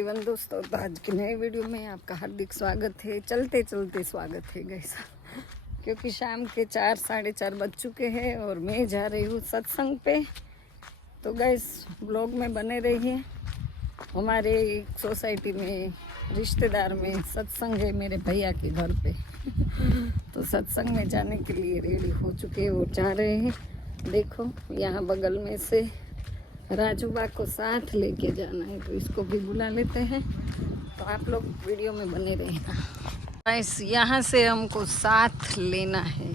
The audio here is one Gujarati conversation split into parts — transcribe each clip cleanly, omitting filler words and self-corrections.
एवरीवन दोस्तों, तो आज की नई वीडियो में आपका हार्दिक स्वागत है। चलते चलते स्वागत है गैस, क्योंकि शाम के 4 साढ़े 4 बज चुके हैं और मैं जा रही हूँ सत्संग पे। तो गैस ब्लॉग में बने रहिए। हमारे सोसाइटी में रिश्तेदार में सत्संग है मेरे भैया के घर पे। तो सत्संग में जाने के लिए रेडी हो चुके हैं और जा रहे हैं। देखो यहाँ बगल में से राजूबा को साथ लेके जाना है, तो इसको भी बुला लेते हैं। तो आप लोग वीडियो में बने रहना। बस यहाँ से हमको साथ लेना है।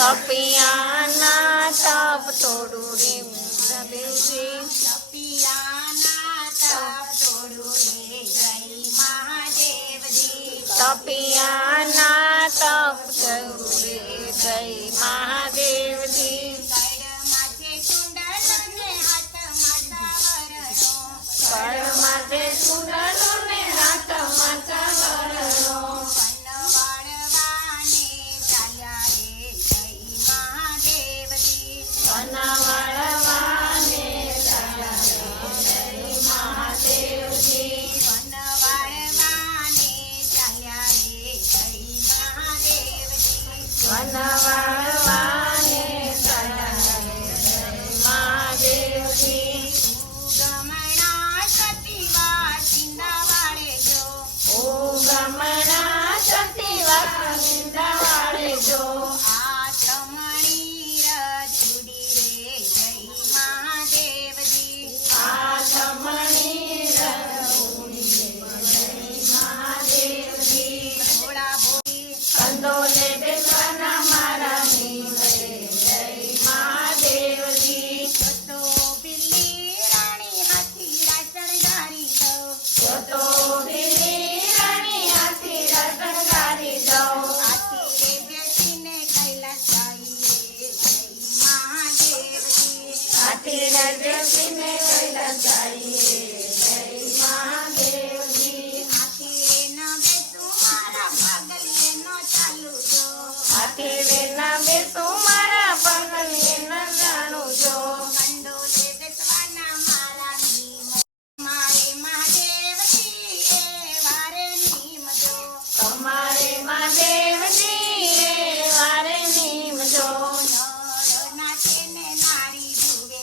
तपियाना तप तोड़ू रे देवजी, तपियाना तप तोड़ू रे जय महादेव जी, तपियाना तप तोड़ू रे जय महादेव जी। कड़ माथे कुंडल ने हाथ माथा वरण, હાથી નરસિંહને કૈલાસધારી જય મહાદેવજી હાથી ના બેસું મારા પગલે નો ચાલુ જો હાથી વેના બેસું મારા પગલે ન જાણું જો કંડોલે બેસવાના મારા નીમ મારે મહાદેવજી એ વારે નીમ જો તમારે મહાદેવજી એ વારે નીમ જો નાચે ને નારી જુએ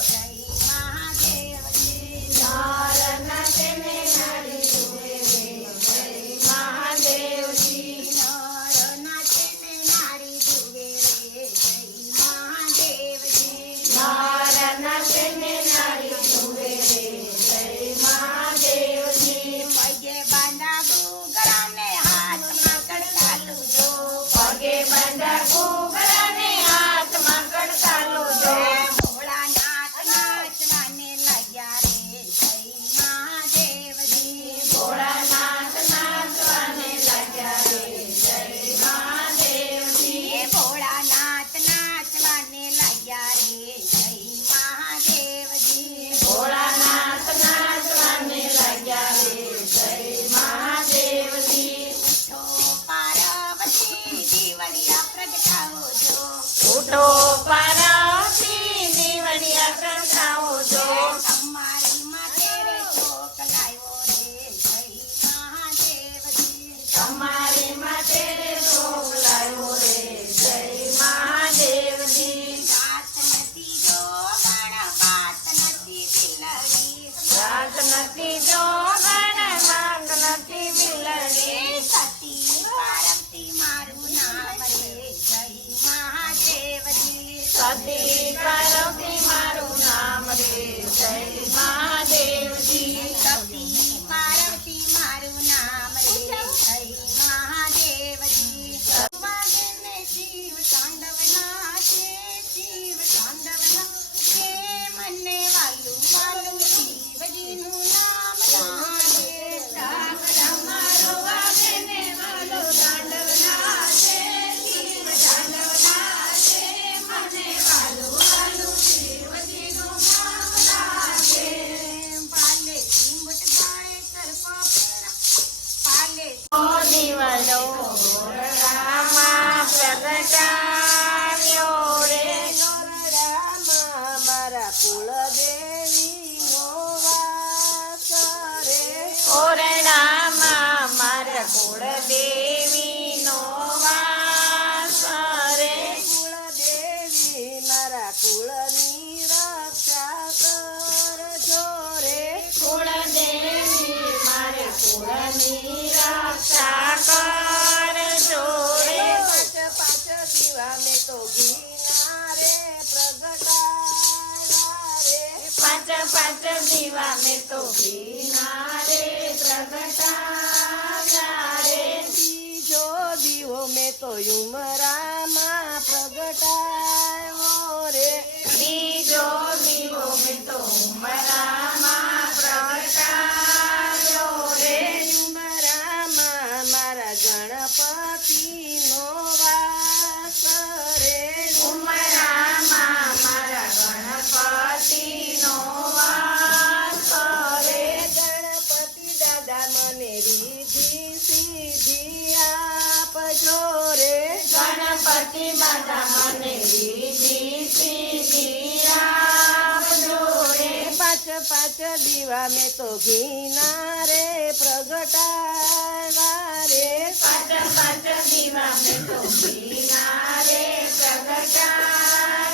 જય મહાદેવજી નાર નાચે ને નારી જુએ જય મહાદેવજી નાર નાચે ને નારી જુએ જય મહાદેવજી નાર નાચે ને નારી જુએ જય મહાદેવજી પગે બાંધા ગુગરાને હાથમાં કડતાલું જો પગે બાંધા ગુગરાને હાથમાં કડતાલું જો ભોળાનાથ નાચવાને લાગ્યા રે જય મહાદેવજી ભોળાનાથ નાચવાને લાગ્યા રે જય મહાદેવજી ભોળાનાથ નાચવાને લાગ્યા રે જય મહાદેવજી ભોળાનાથ નાચવાને લાગ્યા રે જય મહાદેવજી ઉઠો પાર્વતી દીવડિયા પ્રગટાવો જો ઉઠો પાર્વતી દીવડિયા પ્રગટાવો જો તમારી માથે રે શોક લાવ્યો રે જય મહાદેવજી તમારી માથે રે શોક લાવ્યો રે જય મહાદેવજી સાત નથી જો ગણપાત નથી બિલડી સાત નથી જો ગણપાત નથી બિલડી સતી પાર્વતી મારું નામ રે જય મહાદેવજી સતી પાર્વતી મારું નામ રે જય મહાદેવજી સતી પાર્વતી મારું નામ રે જય મહાદેવજી વાગને શિવ તાંડવ નાચે શિવ તાંડવ નાચે મને વાલું વાલું શિવજીનું નામ લાગે રામ રામ મારો વાગને વાલો તાંડવ નાચે શિવ તાંડવ નાચે મને વાલું વાલું શિવજીનું નામ લાગે પાલે ચીમટ ગાય કરપા પેરા પાલે દીવડો ગોરડામાં પ્રગટાવ્યો રે ગોરડામાં મારા કુળદેવીનો વાસ રે ગોરડામાં મારા કુળદેવીનો વાસ રે કુળદેવી મારા કુળની રક્ષા કરજો રે કુળદેવી મારા કુળની રક્ષા કરજો રે પાંચ પાંચ દીવા મેં તો ઘીના રે પ્રગટાવ્યા રે પાંચ પાંચ દીવા મેં તો ઘીના રે પ્રગટાવ્યા રે ત્રીજો દીવો મેં તો ઉમરામાં પ્રગટાવ્યો રે ત્રીજો દીવો મેં તો ઉમરામાં પ્રગટાવ્યો રે ઉમરામાં મારા ગણપતિનો વાસ રે ઉમરામાં મારા ગણપતિનો વાસ રે ગણપતિ દાદા મને રીધિ સીધી આપજો રે ગણપતિ દાદા મને રીધિ સીધી આપજો રે પાંચ પાંચ દીવા મેં તો ઘીના રે પ્રગટાવ્યા રે પાંચ પાંચ દીવા મેં તો ઘીના રે પ્રગટાવ્યા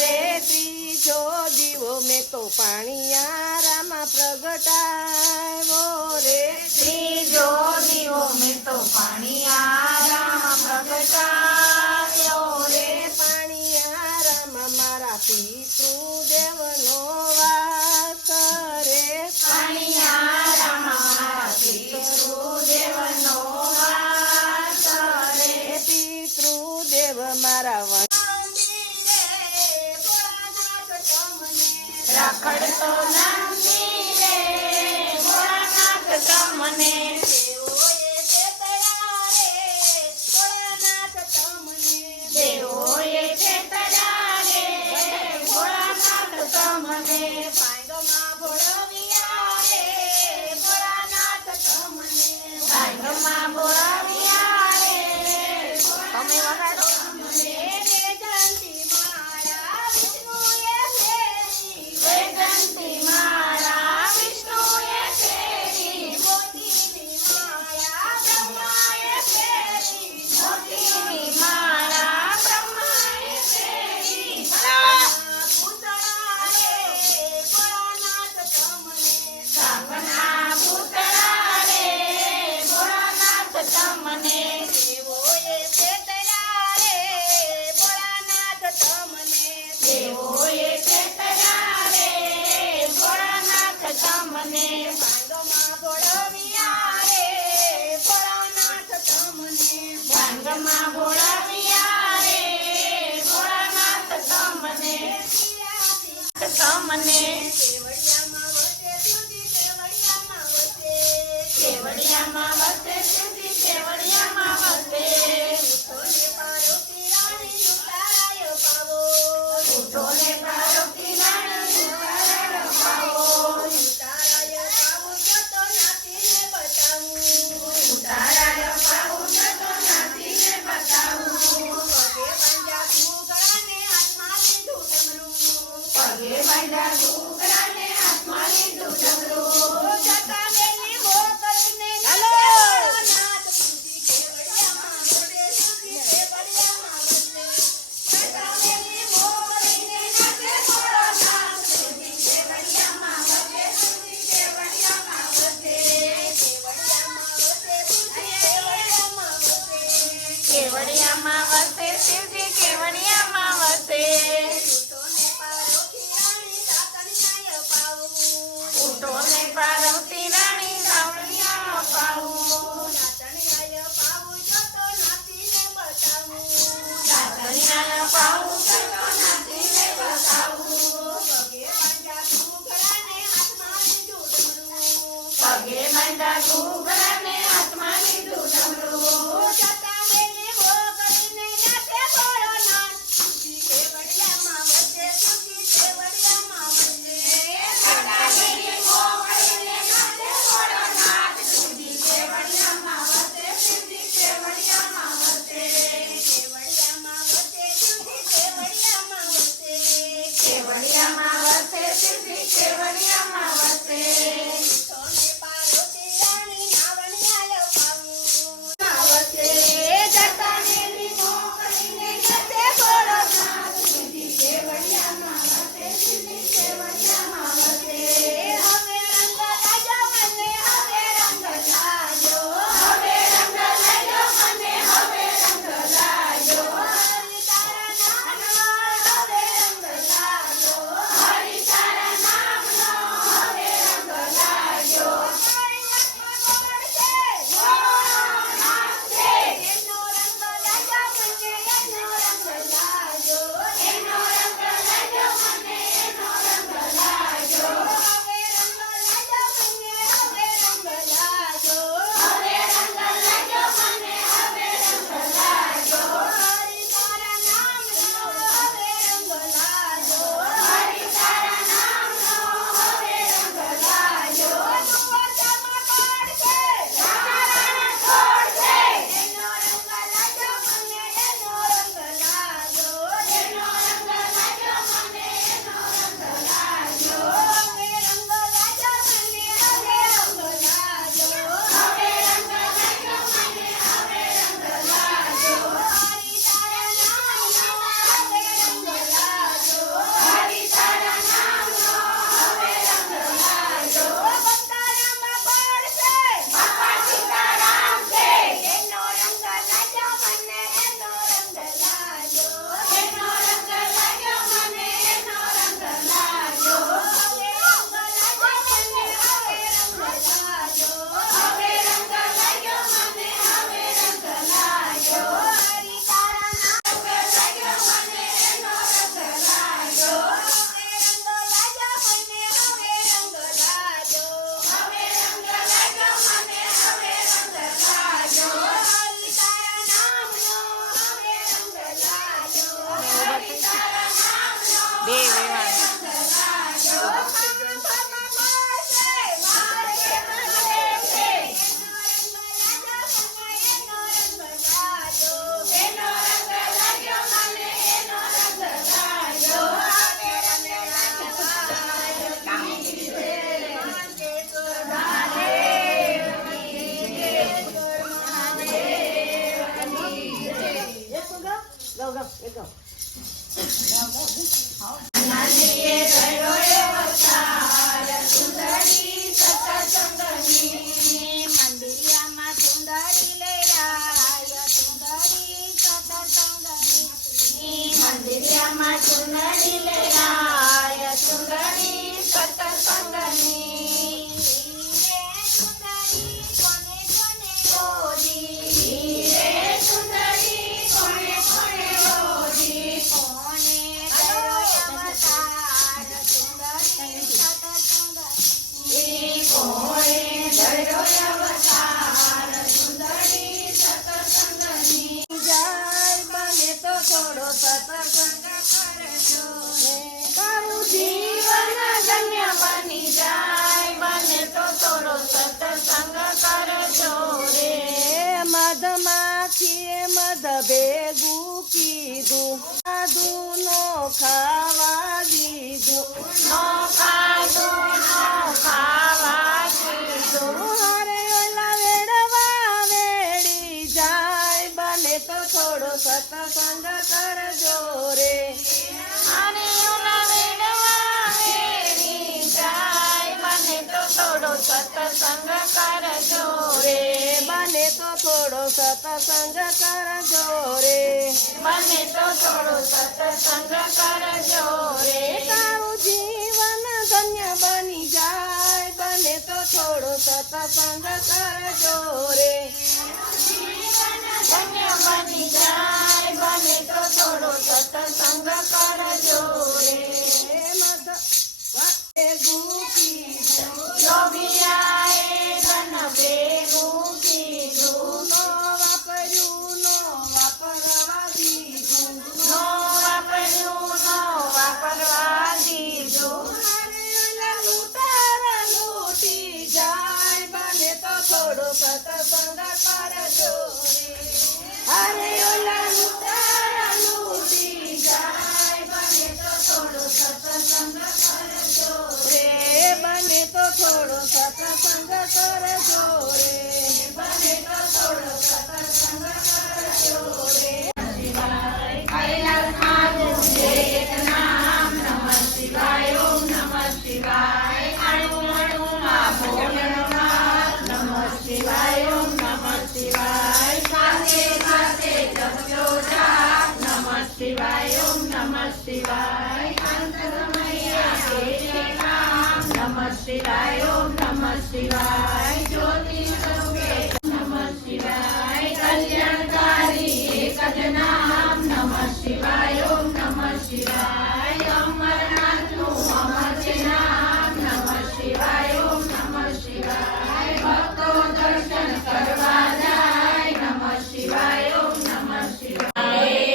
રે ત્રીજો દીવો મેં તો પાણીયારામાં પ્રગટાવ્યો રે ત્રીજો દીવો મેં તો પાણીયારામાં પ્રગટાવ્યો રે પાણીયારામાં મારા પિતૃદેવનો વાસ રે પાણીયારામાં મારા પિતૃદેવનો વાસ રે પિતૃદેવ મારા રાખડતો નંદી રે ભોળાનાથ તમને દેવોએ છેતરા રે ભોળાનાથ કેવડિયામાં ભોળાવિયા રે ભોળાનાથ તમને કેવડિયામાં વસે શિવજી કેવડિયામાં વસે ઉઠોને પાર્વતી રાણી ઉતારાયો પાવો ઉતારાયો પાવું તો નાચીને બતાવું પગે બાંધા ઘૂઘરાને હાથમાં લીધું ડમરું જતા મેલી ભો કરીને કેવડિયામાં વસે શિવજી કેવડિયામાં વસે ઉઠોને પાર્વતી રાણી સાવણિયા પાવું સાવણિયા પાવું તો નાચીને બતાવું પગે બાંધા ઘૂઘરાને હાથમાં લીધું ડમરું કેવડિયામાં વસે શિવજી કેવડિયામાં વસે જતા મેલી ભો કરીને જતે ભોળાનાથ શિવજી કેવડિયામાં વસે શિવજી કેવડિયામાં વસે હવે રંગ લાજો મને હવે રંગ લાજો હવે રંગ લાજો મને હવે રંગ લાજો હરિ તારા નામનો હવે રંગ લાજો હરિ તારા નામનો હવે રંગ લાજો એનો રંગ લાજો મને એનો રંગ લાજો હવે રંગ લાજો મને હવે રંગ લાજો હવે રંગ લાજો મને હવે રંગ લાજો હરિ તારા નામનો હવે રંગ લાજો હરિ તારા નામનો હવે રંગ લાજો દુપટ્ટામાં કાઢશે રાણા છોડશે એનો રંગ લાજો મને એનો રંગ લાજો એનો રંગ લાજો મને એનો રંગ લાજો હવે રંગ લાજો મને હવે રંગ લાજો હવે રંગ લાજો મને હવે રંગ લાજો હરિ તારા નામનો હવે રંગ લાજો હરિ તારા નામનો હવે રંગ લાજો બતારામાં પડશે બાપા સીતારામ છે એનો રંગ લાજો મને એનો રંગ લાજો એનો રંગ લાજો મને એનો રંગ લાજો હવે રંગ લાજો મને હવે રંગ લાજો હવે રંગ લાજો મને હવે રંગ લાજો હરિ તારા નામ લાજો મને એનો રંગ લાજો હવે રંગ લાજો મને હવે રંગ લાજો હવે રંગ લાજો મને હવે રંગ લાજો હરિ તારા નામનો હવે રંગ લાજો હરિ તારા નામનો બે લાજો આંખોમાં પડશે મારે મને છે એનો રંગ લાજો એનો રંગ લાજો મને એનો રંગ લાજો હવે રંગ લાજો કાંઈ છે કેશ્વર મહાદેવ નાનીએ થયો એવો ચાર સુંદરી સતસંગની મંદિરિયામાં સુંદરી લેરાય સુંદરી સતસંગની મંદિરિયામાં સુંદરી લેરાય સુંદરી સતસંગની સુંદરી કોને કોને ઓજી સુંદરી સત્સંગ કરજો રે તારું જીવન ધન્ય બની જાય બને તો થોડો સત્સંગ કરજો રે મધમાખીએ મધ ભેગું કીધું ખાધું નો ખાવા દીધું નો ખાધું નો ખાવા દીધું હારે ઓલા વેડવા વેડી જાય બને તો થોડો સત્સંગ કરજો રે હારે ઓલા વેડવા વેડી જાય બને તો થોડો સત્સંગ કરજો રે બને તો થોડો સત્સંગ કરજો રે બને તો થોડો સત્સંગ કરજો રે તારું જીવન ધન્ય બની જાય બને તો થોડો સત્સંગ કરજો રે ધન્ય બની જાય બને તો થોડો સત્સંગ કરજો રે લોભિયાએ ધન ભેગું કીધું નો વાપર્યું નો વાપરવા દીધું નો વાપર્યું નો વાપરવા દીધું લૂંટાર લૂંટી જાય બને તો થોડો સત્સંગ કરજો અરે ઓલા લૂંટાર લૂંટી જાય બને તો થોડો સત્સંગ કરજો રે બને તો થોડો સત્સંગ કરજો રે બને તો થોડો સત્સંગ કરજો રે કૈલાસમાં છે એક નામ નમઃ શિવાય ઓમ નમઃ શિવાય અણુ અણુમાં ભોળનાથ નમઃ શિવાય ઓમ નમઃ શિવાય સાથે સાથે જપજો જાપ નમઃ શિવાય ઓમ નમઃ શિવાય અંતરમૈયા છે નામ નમઃ શિવાય ઓમ નમઃ શિવાય જ્યોતિ સ્વરૂપે નમઃ શિવાય કલ્યાણકારી એક જ નામ નમઃ શિવાય ઓમ નમઃ શિવાય અમરનાથનું અમર છે નામ નમઃ શિવાય ઓમ નમઃ શિવાય ભક્તો દર્શન કરવા જાય નમઃ શિવાય ઓમ નમઃ શિવાય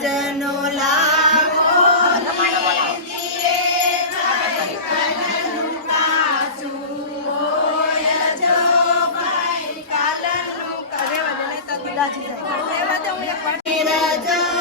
રાજનો લાવો રાજા